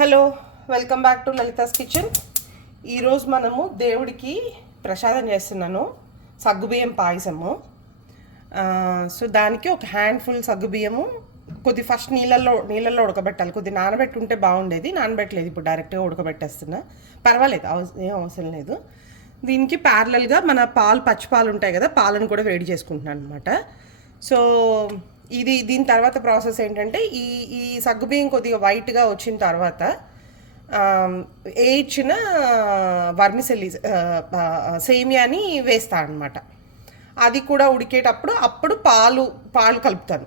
Hello, welcome back to Lalitha's kitchen. ఈరోజు మనము దేవుడికి ప్రసాదం చేస్తున్నాను, సగ్గుబియ్యం పాయసము. సో దానికి ఒక హ్యాండ్ఫుల్ సగ్గుబియ్యము ఫస్ట్ నీళ్ళల్లో ఉడకబెట్టాలి. కొద్ది నానబెట్టుంటే బాగుండేది, నానబెట్టలేదు. ఇప్పుడు డైరెక్ట్గా ఉడకబెట్టేస్తున్నా, పర్వాలేదు, ఏం అవసరం లేదు. దీనికి ప్యారలల్గా మన పచ్చిపాలు ఉంటాయి కదా, పాలను కూడా వేడి చేసుకుంటున్నాను అనమాట. సో దీని తర్వాత ప్రాసెస్ ఏంటంటే, ఈ సగ్గుబియ్యం కొద్దిగా వైట్గా వచ్చిన తర్వాత ఇచ్చిన వర్మిసెల్లి సేమియాని వేస్తా అనమాట. అది కూడా ఉడికేటప్పుడు పాలు కలుపుతాను.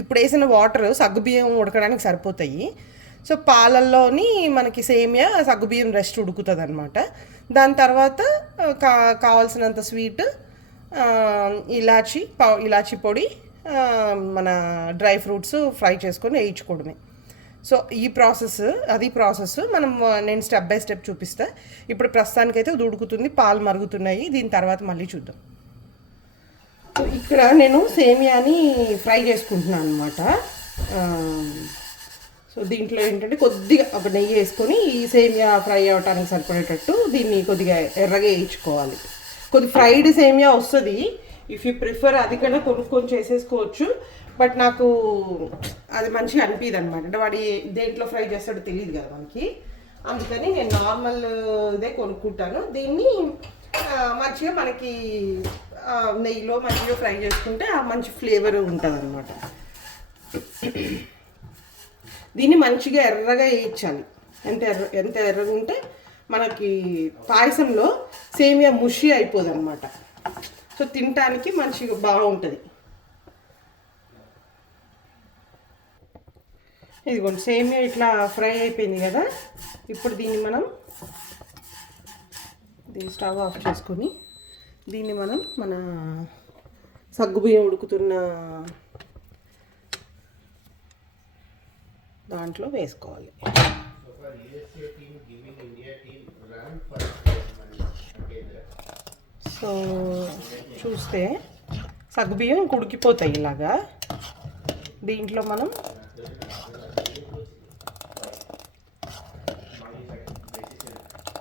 ఇప్పుడు వేసిన వాటర్ సగ్గుబియ్యం ఉడకడానికి సరిపోతాయి. సో పాలల్లోని మనకి సేమియా సగ్గుబియ్యం రెస్ట్ ఉడుకుతుంది అనమాట. దాని తర్వాత కావాల్సినంత స్వీట్, ఇలాచీ పొడి, మన డ్రై ఫ్రూట్స్ ఫ్రై చేసుకొని వేయించుకోవడమే. సో ప్రాసెస్ నేను స్టెప్ బై స్టెప్ చూపిస్తా. ఇప్పుడు ప్రస్తుతానికైతే ఇది ఉడుకుతుంది, పాలు మరుగుతున్నాయి. దీని తర్వాత మళ్ళీ చూద్దాం. ఇక్కడ నేను సేమియాని ఫ్రై చేసుకుంటున్నాను అనమాట. సో దీంట్లో ఏంటంటే కొద్దిగా ఒక నెయ్యి వేసుకొని ఈ సేమియా ఫ్రై అవ్వటానికి సరిపడేటట్టు దీన్ని కొద్దిగా ఎర్రగా వేయించుకోవాలి. ఫ్రైడ్ సేమియా వస్తుంది. ఇఫ్ యూ ప్రిఫర్ అది కన్నా కొనుక్కొని చేసేసుకోవచ్చు. బట్ నాకు అది మంచిగా అనిపించదు అనమాట. అంటే వాడి దేంట్లో ఫ్రై చేస్తాడో తెలియదు కదా మనకి. అందుకని నేను నార్మల్ ఇదే కొనుక్కుంటాను. దీన్ని మంచిగా మనకి నెయ్యిలో మంచిగా ఫ్రై చేసుకుంటే ఆ మంచి ఫ్లేవర్ ఉంటుంది అనమాట. దీన్ని మంచిగా ఎర్రగా వేయించాలి. ఎంత ఎర్రగా ఉంటే మనకి పాయసంలో సేమియా ముషి అయిపోదు అనమాట. సో తినటానికి మంచిగా బాగుంటుంది. ఇదిగోండి, సేమియా ఇట్లా ఫ్రై అయిపోయింది కదా. ఇప్పుడు దీన్ని స్టవ్ ఆఫ్ చేసుకొని దీన్ని మన సగ్గుబియ్యం ఉడుకుతున్న దాంట్లో వేసుకోవాలి. సో చూస్తే సగ్గుబియ్యం ఉడికిపోతాయి ఇలాగా. దీంట్లో మనం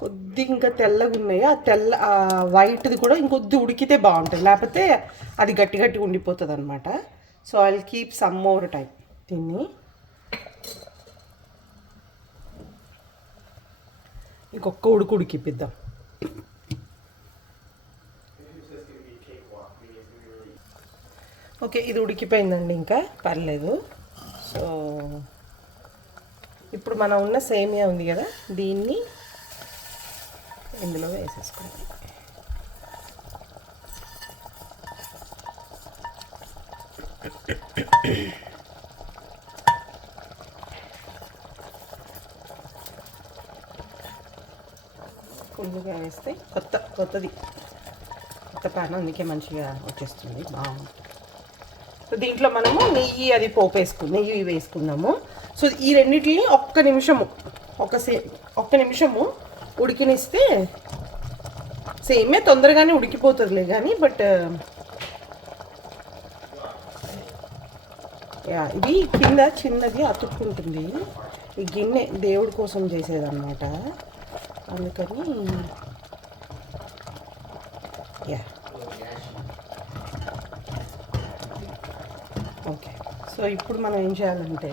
కొద్ది ఇంకా తెల్లగా ఉన్నాయి, ఆ వైట్ది కూడా ఇంకొద్ది ఉడికితే బాగుంటుంది, లేకపోతే అది గట్టి ఉండిపోతుంది అనమాట. So I will keep some more time. దీన్ని ఇంకొక ఉడికిద్దాం. ఓకే, ఇది ఉడికిపోయిందండి, ఇంకా పర్లేదు. సో ఇప్పుడు మనం ఉన్న సేమియా ఉంది కదా, దీన్ని ఇందులో వేసేసుకోవాలి. ఫుల్గా వేస్తే కొత్త పాన్, అందుకే మంచిగా వచ్చేస్తుంది, బాగుంటుంది. సో దీంట్లో మనము నెయ్యి వేసుకున్నాము. సో ఈ రెండింటిని ఒక్క నిమిషము ఉడికినిస్తే సేమే తొందరగానే ఉడికిపోతుందిలే కానీ. బట్ ఇది కింద చిన్నది అతుక్కుంటుంది. ఈ గిన్నె దేవుడి కోసం చేసేదన్నమాట, అందుకని ఓకే. సో ఇప్పుడు మనం ఏం చేయాలంటే,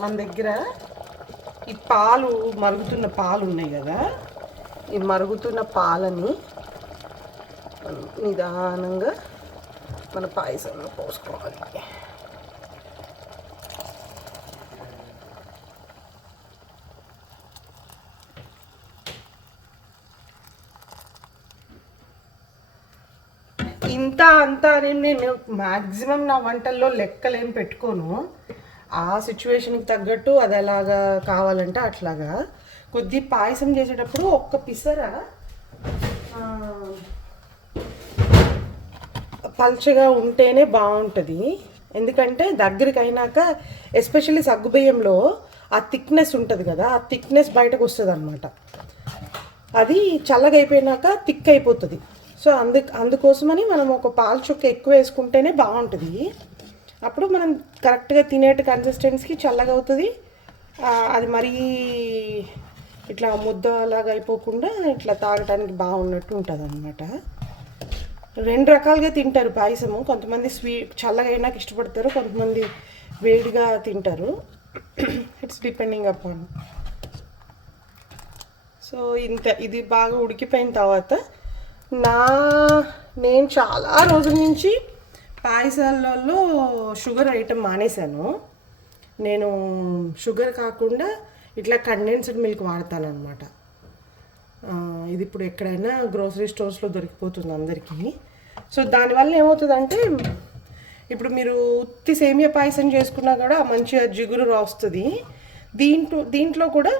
మన దగ్గర ఈ మరుగుతున్న పాలు ఉన్నాయి కదా, ఈ మరుగుతున్న పాలని నిదానంగా మన పాయసంలో పోసుకోవాలి. అంతా నేను మ్యాక్సిమం నా వంటల్లో లెక్కలేం పెట్టుకోను. ఆ సిచ్యువేషన్కి తగ్గట్టు అది ఎలాగా కావాలంటే అట్లాగా. కొద్ది పాయసం చేసేటప్పుడు ఒక్క పిసర పల్చగా ఉంటేనే బాగుంటుంది. ఎందుకంటే దగ్గరికి అయినాక ఎస్పెషల్లీ సగ్గుబియ్యంలో ఆ థిక్నెస్ ఉంటుంది కదా, ఆ థిక్నెస్ బయటకు వస్తుంది అనమాట. అది చల్లగా అయిపోయినాక థిక్ అయిపోతుంది. సో అందుకోసమని మనం ఒక పాల చుక్క ఎక్కువ వేసుకుంటేనే బాగుంటుంది. అప్పుడు మనం కరెక్ట్గా తినేటి కన్సిస్టెన్సీకి చల్లగా అవుతుంది, అది మరీ ఇట్లా ముద్దలాగా అయిపోకుండా ఇట్లా తాగటానికి బాగున్నట్టు ఉంటుంది అనమాట. 2 రకాలుగా తింటారు పాయసము. కొంతమంది స్వీట్ చల్లగా అయినాక ఇష్టపడతారు, కొంతమంది వేడిగా తింటారు. It's depending upon. సో ఇది బాగా ఉడికిపోయిన తర్వాత నేను చాలా రోజుల నుంచి పాయసాలలో షుగర్ ఐటమ్ మానేశాను. నేను షుగర్ కాకుండా ఇట్లా కండెన్స్డ్ మిల్క్ వాడతాను అనమాట. ఇది ఇప్పుడు ఎక్కడైనా గ్రోసరీ స్టోర్స్లో దొరికిపోతుంది అందరికీ. సో దానివల్ల ఏమవుతుందంటే, ఇప్పుడు మీరు ఉత్తి సేమియా పాయసం చేసుకున్నా కూడా మంచిగా జిగురు వస్తుంది. దీంట్లో కూడా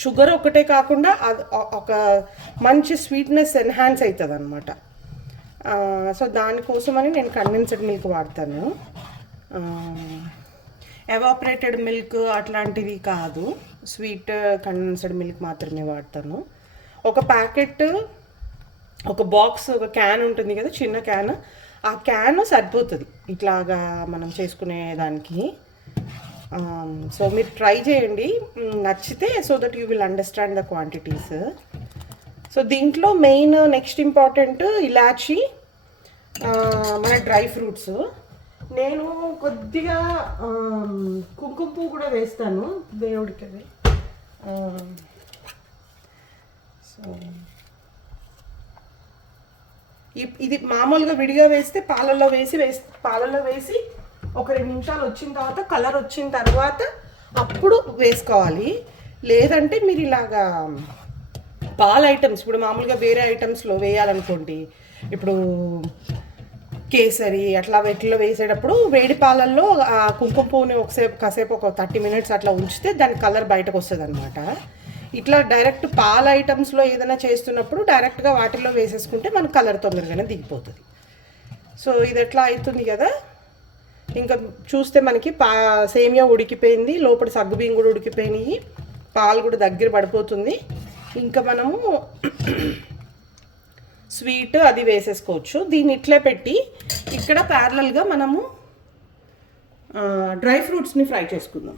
షుగర్ ఒకటే కాకుండా ఒక మంచి స్వీట్నెస్ ఎన్హాన్స్ అవుతుంది అనమాట. సో దానికోసమని నేను కండెన్స్డ్ మిల్క్ వాడతాను. ఎవాపరేటెడ్ మిల్క్ అట్లాంటివి కాదు, స్వీట్ కండెన్స్డ్ మిల్క్ మాత్రమే వాడతాను. ఒక ప్యాకెట్, ఒక బాక్స్, ఒక క్యాన్ ఉంటుంది కదా, చిన్న క్యాన్, ఆ క్యాన్ సరిపోతుంది ఇట్లాగా మనం చేసుకునే దానికి. సో మీరు ట్రై చేయండి, నచ్చితే, so that you will understand the quantities. So దీంట్లో మెయిన్ నెక్స్ట్ ఇంపార్టెంట్ ఇలాచీ, మన డ్రై ఫ్రూట్స్. నేను కొద్దిగా కుంకుమ పువ్వు కూడా వేస్తాను దేవుడికి. అది సో ఇది మామూలుగా విడిగా వేస్తే పాలల్లో వేసి ఒక 2 నిమిషాలు వచ్చిన తర్వాత, కలర్ వచ్చిన తర్వాత అప్పుడు వేసుకోవాలి. లేదంటే మీరు ఇలాగా పాల ఐటమ్స్, ఇప్పుడు మామూలుగా వేరే ఐటమ్స్లో వేయాలనుకోండి, ఇప్పుడు కేసరి అట్లా వీటిలో వేసేటప్పుడు వేడి పాలల్లో ఆ కుంకుమ పువ్వుని కాసేపు ఒక 30 మినిట్స్ అట్లా ఉంచితే దాని కలర్ బయటకు వస్తుంది అనమాట. ఇట్లా డైరెక్ట్ పాల ఐటమ్స్లో ఏదైనా చేస్తున్నప్పుడు డైరెక్ట్గా వాటిల్లో వేసేసుకుంటే మన కలర్ తొందరగానే దిగిపోతుంది. సో ఇది ఎట్లా అవుతుంది కదా, ఇంకా చూస్తే మనకి సేమియా ఉడికిపోయింది, లోపల సగ్గుబియ్యం కూడా ఉడికిపోయినాయి, పాలు కూడా దగ్గర పడిపోతుంది. ఇంకా మనము స్వీట్ అది వేసేసుకోవచ్చు. దీన్ని ఇట్లే పెట్టి ఇక్కడ ప్యారలల్గా మనము డ్రై ఫ్రూట్స్ని ఫ్రై చేసుకుందాం.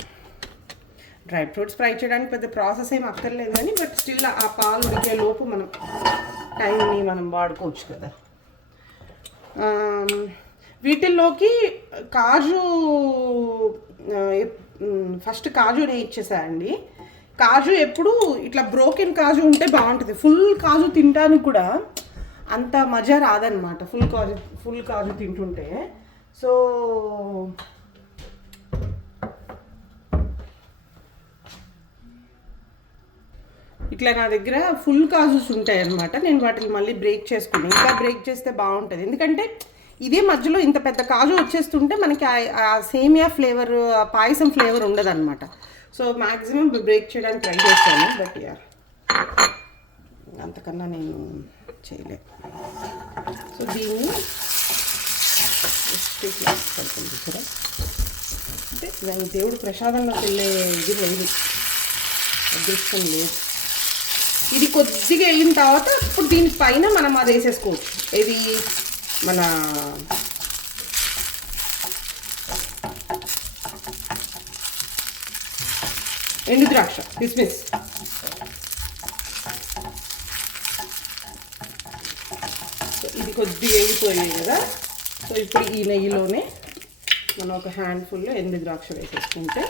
డ్రై ఫ్రూట్స్ ఫ్రై చేయడానికి పెద్ద ప్రాసెస్ ఏం అక్కర్లేదు కానీ, బట్ స్టిల్ ఆ పాలు ఉడికే లోపు మనం టైంని మనం వాడుకోవచ్చు కదా. వీటిల్లోకి కాజు, ఫస్ట్ కాజుని ఇచ్చేసాయండి. కాజు ఎప్పుడు ఇట్లా బ్రోకెన్ కాజు ఉంటే బాగుంటుంది. ఫుల్ కాజు తినడానికి కూడా అంత మజా రాదనమాట ఫుల్ కాజు తింటుంటే. సో ఇట్లా నా దగ్గర ఫుల్ కాజుస్ ఉంటాయి అన్నమాట. నేను వాటిని మళ్ళీ బ్రేక్ చేసుకుని, ఇంకా బ్రేక్ చేస్తే బాగుంటుంది. ఎందుకంటే ఇదే మధ్యలో ఇంత పెద్ద కాజు వచ్చేస్తుంటే మనకి ఆ సేమియా ఫ్లేవర్, పాయసం ఫ్లేవర్ ఉండదు అనమాట. సో మ్యాక్సిమం బ్రేక్ చేయడానికి ట్రై చేస్తాను, బట్ యార్ అంతకన్నా నేను చేయలే. సో దీన్ని పడుతుంది సరే, అంటే దేవుడు ప్రసాదంలోకి వెళ్ళే ఇది లేదు, అదృష్టం లేదు. ఇది కొద్దిగా వెళ్ళిన తర్వాత ఇప్పుడు దీనిపైన మనం అది వేసేసుకోవచ్చు. ఇది మన ఎండు ద్రాక్ష, కిస్మిస్. ఇది కొద్దిగా వేగిపోయాయి కదా. సో ఇప్పుడు ఈ నెయ్యిలోనే మనం ఒక హ్యాండ్ఫుల్ ఎండు ద్రాక్ష వేసేసుకుంటే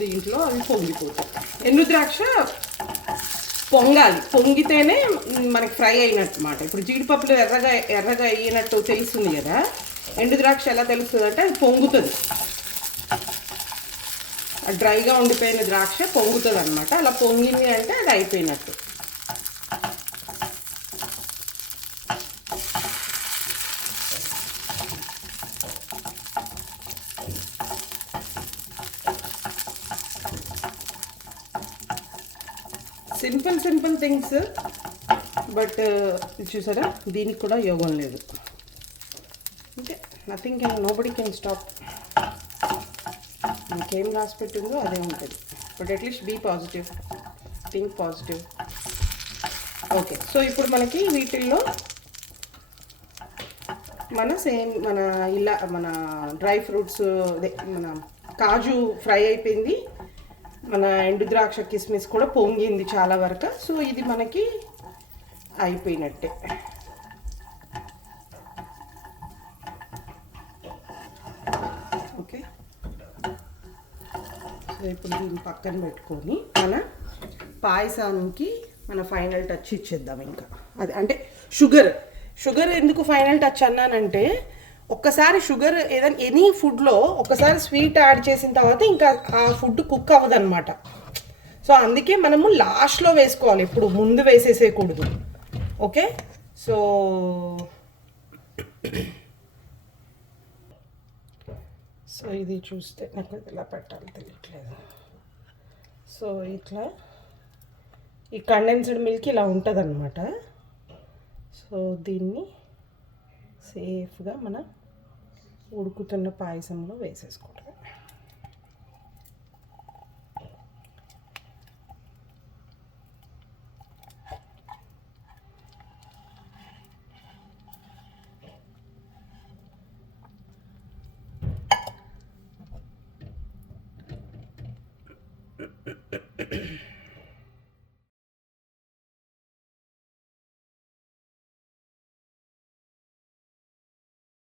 దీంట్లో అవి పొంగిపోతాయి. ఎండు ద్రాక్ష పొంగాలి, పొంగితేనే మనకి ఫ్రై అయినట్టు మాట. ఇప్పుడు జీడిపప్పులు ఎర్రగా అయ్యినట్టు తెలుస్తుంది కదా, ఎండు ద్రాక్ష ఎలా తెలుస్తుంది అంటే అది పొంగుతుంది. డ్రైగా ఉండిపోయిన ద్రాక్ష పొంగుతుంది అనమాట. అలా పొంగింది అంటే అది అయిపోయినట్టు. సింపుల్ థింగ్స్, బట్ చూసారా దీనికి కూడా యోగం లేదు. అంటే nothing can, nobody can stop. మనకేం రాసి పెట్టిందో అదే ఉంటుంది. But at least be positive, think positive. Okay, so ఇప్పుడు మనకి వీటిల్లో మన ఇలా మన డ్రై ఫ్రూట్స్ అదే మన కాజు ఫ్రై అయిపోయింది, మన ఎండు ద్రాక్ష కిస్మిస్ కూడా పొంగింది చాలా వరకు. సో ఇది మనకి అయిపోయినట్టే. ఓకే, సో ఇప్పుడు దీన్ని పక్కన పెట్టుకొని మన పాయసానికి మన ఫైనల్ టచ్ ఇచ్చేద్దాం. ఇంకా అది అంటే షుగర్ ఎందుకు ఫైనల్ టచ్ అన్నానంటే, ఒక్కసారి షుగర్ ఏదైనా ఎనీ ఫుడ్లో ఒక్కసారి స్వీట్ యాడ్ చేసిన తర్వాత ఇంకా ఆ ఫుడ్ కుక్ అవ్వదన్నమాట. సో అందుకే మనము లాస్ట్లో వేసుకోవాలి, ఎప్పుడు ముందు వేసేసేయకూడదు. ఓకే, సో సో ఇది చూస్తే నాకు ఇలా పెట్టాలి తెలియట్లేదు. సో ఇట్లా ఈ కండెన్స్డ్ మిల్క్ ఇలా ఉంటుంది అన్నమాట. సో దీన్ని సేఫ్గా మన ఉడుకుతున్న పాయసంలో వేసేసుకోవడం.